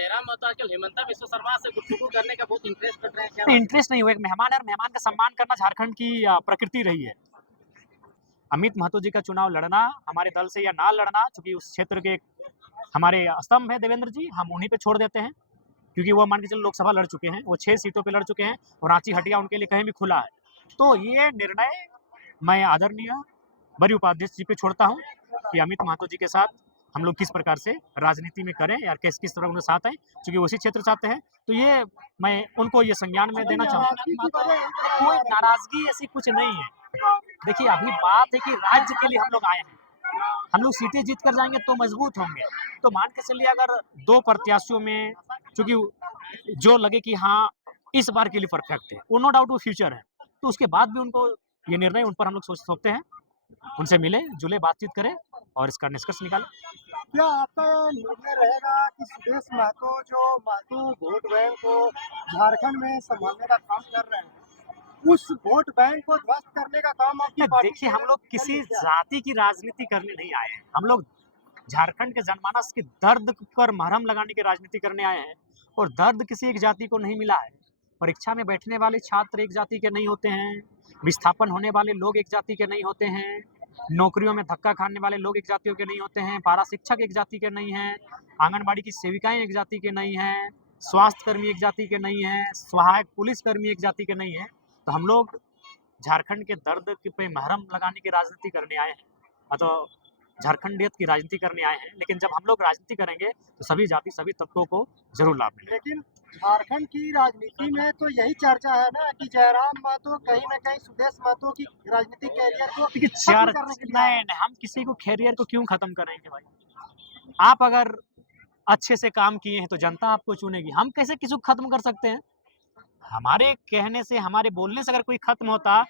जयराम महतो आजकल हेमंता बिस्वा शर्मा से गुफ्तगू करने का बहुत इंटरेस्ट कर रहे हैं, क्या नहीं, इंटरेस्ट नहीं हुआ, एक मेहमान है और मेहमान का सम्मान करना झारखंड की प्रकृति रही है। अमित महतो जी का चुनाव लड़ना हमारे दल से या ना लड़ना, चूंकि उस क्षेत्र के हमारे स्तंभ है देवेंद्र जी, हम उन्हीं पे छोड़ देते हैं, क्योंकि वो मान के चलो लोकसभा लड़ चुके हैं, वो 6 सीटों पे लड़ चुके हैं और रांची हटिया उनके लिए कहीं भी खुला है। तो ये निर्णय मैं आदरणीय बड़ी उपाध्यक्ष जी पे छोड़ता हूँ कि अमित महतो जी के साथ हम लोग किस प्रकार से राजनीति में करें या किस किस तरह उनके साथ हैं, क्योंकि उसी क्षेत्र से आते हैं। तो ये मैं उनको ये संज्ञान में देना चाहूँगा। कोई नाराजगी ऐसी कुछ नहीं है। देखिए, अभी बात है कि राज्य के लिए हम लोग आए हैं, हम लोग सीटें जीत कर जाएंगे तो मजबूत होंगे। तो मान के चलिए अगर 2 प्रत्याशियों में चूंकि जो लगे कि हाँ इस बार के लिए परफेक्ट है, वो नो डाउट वो फ्यूचर है, तो उसके बाद भी उनको ये निर्णय उन पर हम लोग सोच सकते हैं, उनसे मिले जुले बातचीत करें और इसका निष्कर्ष निकालें। क्या आपका निर्णय रहेगा कि सुदेश महतो जो महतो वोट बैंक को झारखंड में संभालने का काम कर रहे हैं, उस वोट बैंक को ध्वस्त करने का काम आपकी पार्टी देखिए, हम लोग किसी जाति की राजनीति करने नहीं आए हैं, हम लोग झारखंड के जनमानस के दर्द पर मरहम लगाने की राजनीति करने आए हैं और दर्द किसी एक जाति को नहीं मिला है। परीक्षा में बैठने वाले छात्र एक जाति के नहीं होते हैं, विस्थापन होने वाले लोग एक जाति के नहीं होते हैं, नौकरियों में धक्का खाने वाले लोग एक जातियों के नहीं होते हैं, पारा शिक्षक एक जाति के नहीं हैं, आंगनबाड़ी की सेविकाएं एक जाति के नहीं हैं, स्वास्थ्य कर्मी एक जाति के नहीं हैं, सहायक पुलिस कर्मी एक जाति के नहीं हैं। तो हम लोग झारखंड के दर्द पे महरम लगाने की राजनीति करने आए हैं, तो झारखंडियत की राजनीति करने आए हैं। लेकिन जब हम लोग राजनीति करेंगे तो सभी जाति सभी तत्वों को जरूर लाभ मिलेगा। लेकिन झारखंड की राजनीति में तो यही चर्चा है ना कि जयराम महतो कहीं न कहीं सुदेश महतो की राजनीतिक कैरियर को खत्म करने के लिए नहीं, हम किसी को कैरियर को क्यों खत्म करेंगे भाई? आप अगर अच्छे से काम किए हैं तो जनता आपको चुनेगी, हम कैसे किसी को खत्म कर सकते हैं? हमारे कहने से, हमारे बोलने से अगर कोई खत्म होता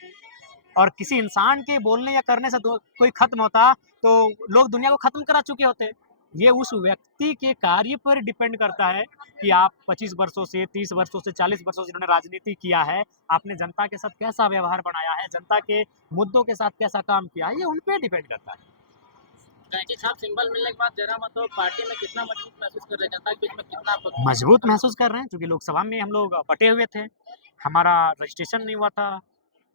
और किसी इंसान के बोलने या करने से कोई खत्म होता तो लोग दुनिया को खत्म करा चुके होते। ये उस व्यक्ति के कार्य पर डिपेंड करता है कि आप 25 वर्षों से 30 वर्षों से 40 वर्षों से जिन्होंने राजनीति किया है, आपने जनता के साथ कैसा व्यवहार बनाया है, जनता के मुद्दों के साथ कैसा काम किया है, ये उन पे डिपेंड करता है। कैंची छाप सिंबल मिलने के बाद जयराम महतो पार्टी में कितना मजबूत महसूस कर रहे हैं, जनता के बीच में कितना मजबूत महसूस कर रहे हैं, क्योंकि लोकसभा में हम लोग बटे हुए थे, हमारा रजिस्ट्रेशन नहीं हुआ था,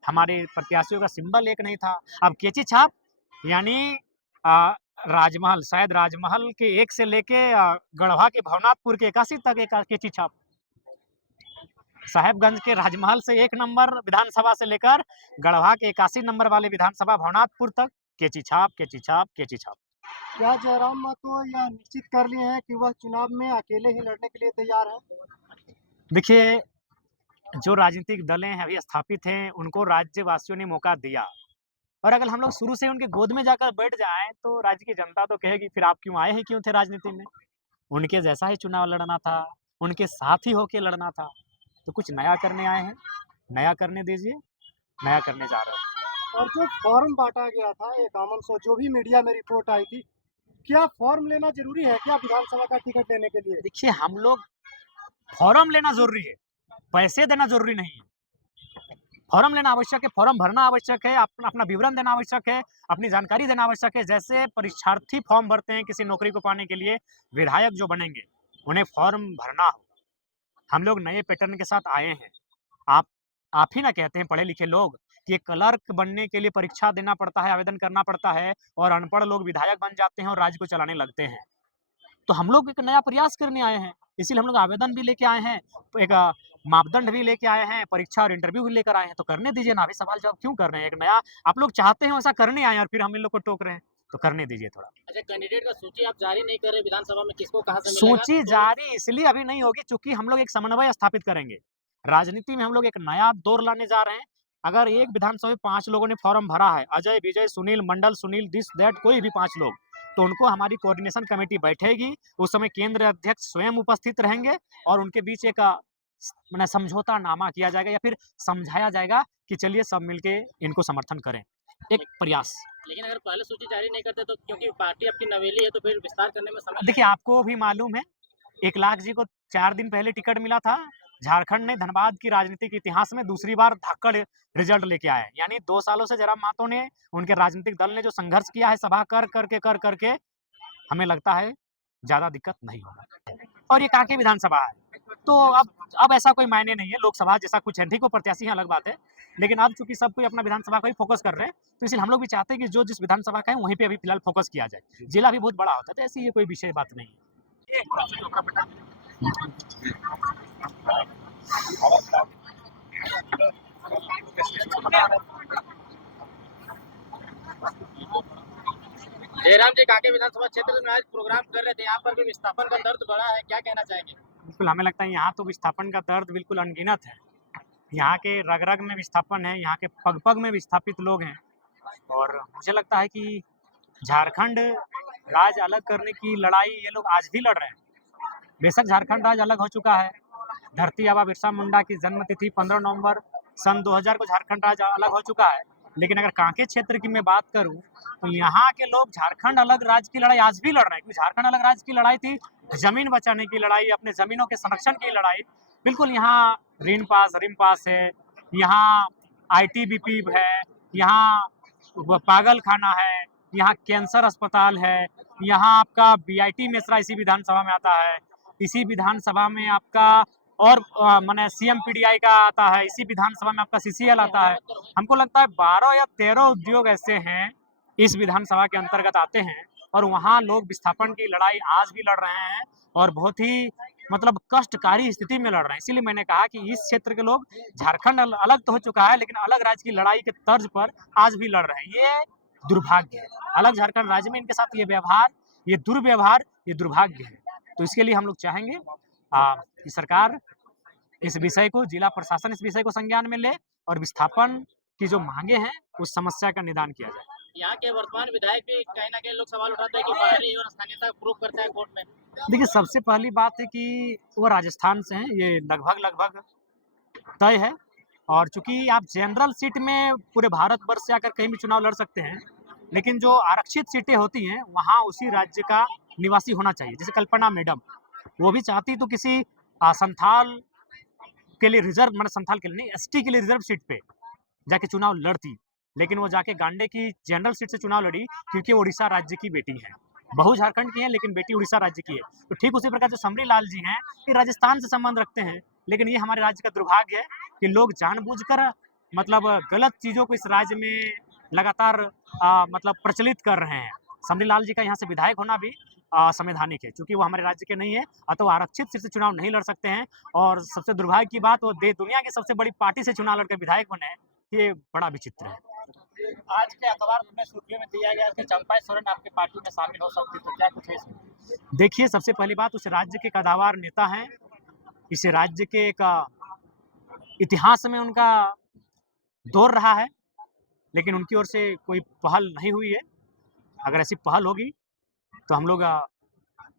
हमारे प्रत्याशियों का सिंबल एक नहीं था। अब कैंची छाप यानी राजमहल, शायद राजमहल के 1 से लेके गढ़वा के भवनाथपुर के 81 तक एक कैंची छाप, साहेबगंज के राजमहल से 1 नंबर विधानसभा से लेकर गढ़वा के 81 नंबर वाले विधानसभा भवनाथपुर तक कैंची छाप, कैंची छाप, कैंची छाप। क्या जयराम महतो यह निश्चित कर लिए हैं कि वह चुनाव में अकेले ही लड़ने के लिए तैयार हैं? देखिए, जो राजनीतिक दलें अभी स्थापित हैं, उनको राज्यवासियों ने मौका दिया और अगर हम लोग शुरू से उनके गोद में जाकर बैठ जाएं तो राज्य की जनता तो कहेगी फिर आप क्यों आए हैं, क्यों थे राजनीति में? उनके जैसा ही चुनाव लड़ना था, उनके साथ ही होके लड़ना था। तो कुछ नया करने आए हैं, नया करने दीजिए, नया करने जा रहे हैं। और जो फॉर्म बांटा गया था 5100, जो भी मीडिया में रिपोर्ट आई थी, क्या फॉर्म लेना जरूरी है क्या विधानसभा का टिकट लेने के लिए? देखिए, हम लोग फॉर्म लेना जरूरी है, पैसे देना जरूरी नहीं है। फॉर्म लेना आवश्यक है, फॉर्म भरना आवश्यक है, अपना विवरण देना आवश्यक है, अपनी जानकारी देना आवश्यक है। जैसे परीक्षार्थी फॉर्म भरते हैं किसी नौकरी को पाने के लिए, विधायक जो बनेंगे उन्हें फॉर्म भरना हो। हम लोग नए पैटर्न के साथ आए हैं। आप ही ना कहते हैं पढ़े लिखे लोग कि क्लर्क बनने के लिए परीक्षा देना पड़ता है, आवेदन करना पड़ता है और अनपढ़ लोग विधायक बन जाते हैं और राज्य को चलाने लगते हैं। तो हम लोग एक नया प्रयास करने आए हैं, इसीलिए हम लोग आवेदन भी लेके आए हैं, एक मापदंड भी लेके आए हैं, परीक्षा और इंटरव्यू भी लेकर आए हैं। तो करने दीजिए ना, अभी सवाल जवाब क्यों कर रहे हैं? एक नया आप लोग चाहते हैं वैसा करने आए और फिर हम इन लोग को टोक रहे हैं, तो करने दीजिए थोड़ा। अच्छा, कैंडिडेट का सूची आप जारी नहीं कर रहे विधानसभा में, किसको कहां से मिलेगा? सूची जारी इसलिए अभी नहीं होगी चूंकि हम लोग एक समन्वय स्थापित करेंगे। राजनीति में हम लोग एक नया दौर लाने जा रहे हैं। अगर एक विधानसभा में 5 लोगों ने फॉर्म भरा है, अजय, विजय, सुनील, मंडल, सुनील, दिस दैट, कोई भी 5 लोग, तो उनको हमारी कोऑर्डिनेशन कमेटी बैठेगी, उस समय केंद्र अध्यक्ष स्वयं उपस्थित रहेंगे और उनके बीच एक समझौता नामा किया जाएगा या फिर समझाया जाएगा कि चलिए सब मिलके इनको समर्थन करें, एक प्रयास। लेकिन अगर पहले सूची जारी नहीं करते तो, क्योंकि पार्टी आपकी नवेली है, तो फिर विस्तार करने में समय देखिए, आपको भी मालूम है 1 लाख जी को 4 दिन पहले टिकट मिला था। झारखंड ने धनबाद की राजनीतिक इतिहास में दूसरी बार धाकड़ रिजल्ट लेके आए। यानी 2 सालों से जयराम महतो ने, उनके राजनीतिक दल ने जो संघर्ष किया है सभा कर करके, हमें लगता है ज्यादा दिक्कत नहीं होगा। और ये कांके विधानसभा है। तो अब ऐसा कोई मायने नहीं है, लोकसभा जैसा कुछ है, ठीक वो प्रत्याशी हैं अलग बात है, लेकिन अब चूंकि सब कोई अपना विधानसभा का ही फोकस कर रहे हैं, तो इसलिए हम लोग भी चाहते हैं कि जो जिस विधानसभा का है वहीं पे अभी फिलहाल फोकस किया जाए। जिला भी बहुत बड़ा होता है, तो ऐसी ये कोई विषय बात नहीं है। जयराम जी कांके विधानसभा क्षेत्र में आज प्रोग्राम कर रहे थे, यहाँ पर भी विस्थापन का दर्द बढ़ा है, क्या कहना चाहेंगे? बिल्कुल, हमें लगता है यहाँ तो विस्थापन का दर्द बिल्कुल अनगिनत है। यहाँ के रग-रग में विस्थापन है, यहाँ के पग-पग में विस्थापित लोग हैं, और मुझे लगता है कि झारखंड राज्य अलग करने की लड़ाई ये लोग आज भी लड़ रहे हैं। बेशक झारखंड राज्य अलग हो चुका है, धरती आबा बिरसा मुंडा की जन्मतिथि 15 नवंबर सन 2000 को झारखंड राज्य अलग हो चुका है, लेकिन अगर कांके क्षेत्र की मैं बात करूं, तो यहाँ के लोग झारखंड अलग राज्य की लड़ाई आज भी लड़ रहे हैं, क्योंकि झारखंड अलग राज्य की लड़ाई थी जमीन बचाने की लड़ाई, अपने जमीनों के संरक्षण की लड़ाई। बिल्कुल यहाँ रिम पास है, यहाँ आईटीबीपी है, यहाँ पागल खाना है, यहाँ कैंसर अस्पताल है, यहाँ आपका बीआईटी मेसरा इसी विधानसभा में आता है, इसी विधानसभा में आपका और माने सीएमपीडीआई का आता है, इसी विधानसभा में आपका सीसीएल आता है। हमको लगता है 12 या 13 उद्योग ऐसे हैं इस विधानसभा के अंतर्गत आते हैं, और वहाँ लोग विस्थापन की लड़ाई आज भी लड़ रहे हैं, और बहुत ही मतलब कष्टकारी स्थिति में लड़ रहे हैं। इसीलिए मैंने कहा कि इस क्षेत्र के लोग झारखंड अलग तो हो चुका है, लेकिन अलग राज्य की लड़ाई के तर्ज पर आज भी लड़ रहे हैं। ये दुर्भाग्य है, अलग झारखंड राज्य में इनके साथ ये व्यवहार, ये दुर्व्यवहार, ये दुर्भाग्य है। तो इसके लिए हम लोग चाहेंगे कि सरकार इस विषय को, जिला प्रशासन इस विषय को संज्ञान में ले, और विस्थापन की जो मांगे हैं उस समस्या का निदान किया जाए। यहाँ के वर्तमान विधायक भी कहीं ना कहीं लोग सवाल उठाते हैं कि बाहरी और स्थानीयता प्रूव करता है कोर्ट में। देखिए, सबसे पहली बात है कि वो राजस्थान से हैं, ये लगभग तय है, और चूंकि आप जनरल सीट में पूरे भारतवर्ष से आकर कहीं भी चुनाव लड़ सकते हैं, लेकिन जो आरक्षित सीटें होती हैं वहाँ उसी राज्य का निवासी होना चाहिए। जैसे कल्पना मैडम, वो भी चाहती तो किसी संथाल के लिए रिजर्व, मतलब संथाल के लिए नहीं, एसटी के लिए रिजर्व सीट पे जाके चुनाव लड़ती, लेकिन वो जाके गांडे की जनरल सीट से चुनाव लड़ी, क्योंकि वो उड़ीसा राज्य की बेटी है। बहू झारखंड की है, लेकिन बेटी उड़ीसा राज्य की है। तो ठीक उसी प्रकार जो समरी लाल जी हैं, ये राजस्थान से संबंध रखते हैं, लेकिन ये हमारे राज्य का दुर्भाग्य है कि लोग जानबूझकर मतलब गलत चीजों को इस राज्य में लगातार मतलब प्रचलित कर रहे हैं। समरी लाल जी का यहाँ से विधायक होना भी संवैधानिक है, क्योंकि वो हमारे राज्य के नहीं है, अतः आरक्षित सीट से चुनाव नहीं लड़ सकते हैं। और सबसे दुर्भाग्य की बात, वो दुनिया की सबसे बड़ी पार्टी से चुनाव लड़कर विधायक बने, ये बड़ा विचित्र है। आज के अखबार में सुर्खियों में दिया गया कि चंपा सोरेन आपकी पार्टी में शामिल हो सकती, तो क्या कुछ है इसमें? देखिए, सबसे पहली बात, उस राज्य के कदावर नेता हैं, इस राज्य के एक इतिहास में उनका दौर रहा है, लेकिन उनकी ओर से कोई पहल नहीं हुई है। अगर ऐसी पहल होगी तो हम लोग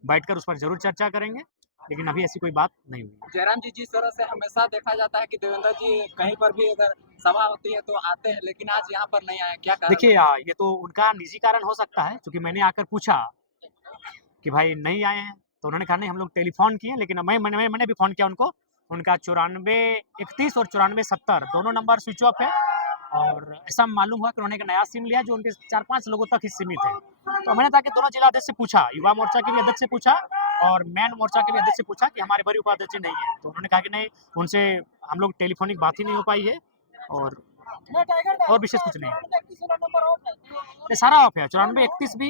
बैठकर उस पर जरूर चर्चा करेंगे, लेकिन अभी ऐसी कोई बात नहीं हुई। जयराम जी, जिस तरह से हमेशा देखा जाता है कि देवेंद्र जी कहीं पर भी अगर सभा होती है तो आते हैं, लेकिन आज यहाँ पर नहीं आए, क्या कारण? देखिए, ये तो उनका निजी कारण हो सकता है, क्योंकि मैंने आकर पूछा कि भाई नहीं आए हैं, तो उन्होंने कहा नहीं, हम लोग टेलीफोन किए, लेकिन मैंने भी फोन किया उनको। उनका 9431 और 9470 दोनों नंबर स्विच ऑफ है, और ऐसा मालूम हुआ कि उन्होंने एक नया सिम लिया जो उनके 4-5 लोगों तक ही सीमित है। तो मैंने ताकि दोनों जिला अध्यक्ष से पूछा, युवा मोर्चा के भी अध्यक्ष से पूछा और मैन मोर्चा के भी अध्यक्ष से पूछा कि हमारे बड़ी उपाध्यक्ष नहीं है, तो उन्होंने कहा कि नहीं, उनसे हम लोग टेलीफोनिक बात ही नहीं हो पाई है, और विशेष कुछ नहीं है। सारा ऑफ है, 9431 भी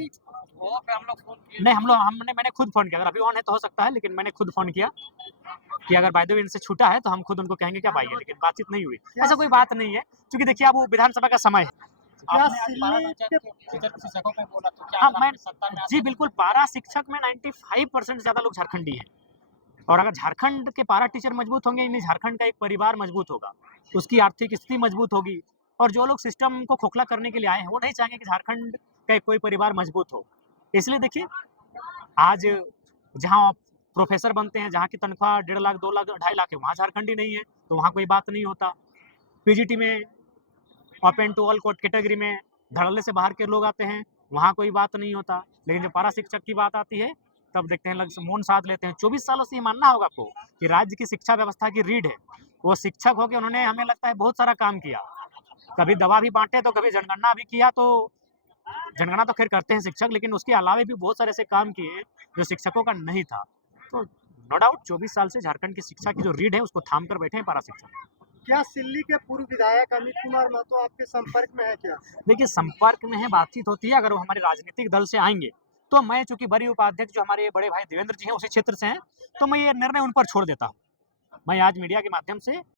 हम लोग फोन किए नहीं, मैंने खुद फोन किया। अगर अभी ऑन है तो हो सकता है, लेकिन मैंने खुद फोन किया कि अगर बाय द वे इनसे छूटा है तो हम खुद उनको कहेंगे क्या भाई है, लेकिन बातचीत नहीं हुई। ऐसा कोई बात नहीं है, क्योंकि देखिए अब वो विधानसभा का समय है। क्या सिल्ली के शिक्षकों पे बोला, तो क्या हाँ, अगर मैं आपकी सत्ता में जी बिल्कुल, पारा शिक्षक में 95% ज्यादा लोग झारखंडी हैं, और अगर झारखंड के पारा टीचर मजबूत होंगे, यानी झारखंड का एक परिवार मजबूत होगा, उसकी आर्थिक स्थिति मजबूत होगी, और जो लोग सिस्टम को खोखला करने के लिए आए हैं वो नहीं चाहेंगे कि झारखंड का कोई परिवार मजबूत हो। इसलिए देखिए, आज जहाँ प्रोफेसर बनते हैं, जहाँ की तनख्वाह 1.5 लाख, 2 लाख, 2.5 लाख है, वहाँ झारखंडी नहीं है, तो वहाँ कोई बात नहीं होता। पीजीटी में ओपन टू ऑल कैटेगरी में धड़ल्ले से बाहर के लोग आते हैं, वहाँ कोई बात नहीं होता। लेकिन जब पारा शिक्षक की बात आती है, तब देखते हैं लोग मौन साध लेते हैं। 24 सालों से ये मानना होगा आपको कि राज्य की शिक्षा व्यवस्था की रीढ़ है, वो शिक्षक होकर उन्होंने, हमें लगता है, बहुत सारा काम किया। कभी दवा भी बांटे, तो कभी जनगणना भी किया, तो जनगणना तो खैर करते हैं शिक्षक, लेकिन उसके अलावा भी बहुत सारे ऐसे काम किए जो शिक्षकों का नहीं था। तो नो डाउट 24 साल से झारखंड की शिक्षा की जो रीढ़ है उसको थाम कर बैठे हैं पारा शिक्षक। क्या सिल्ली के पूर्व विधायक अमित कुमार महतो आपके संपर्क में है क्या? देखिए संपर्क में है, बातचीत होती है, अगर वो हमारे राजनीतिक दल से आएंगे तो मैं चूंकि बड़ी उपाध्यक्ष जो हमारे बड़े भाई देवेंद्र जी हैं उसी क्षेत्र से हैं, तो मैं ये निर्णय उन पर छोड़ देता हूँ। मैं आज मीडिया के माध्यम से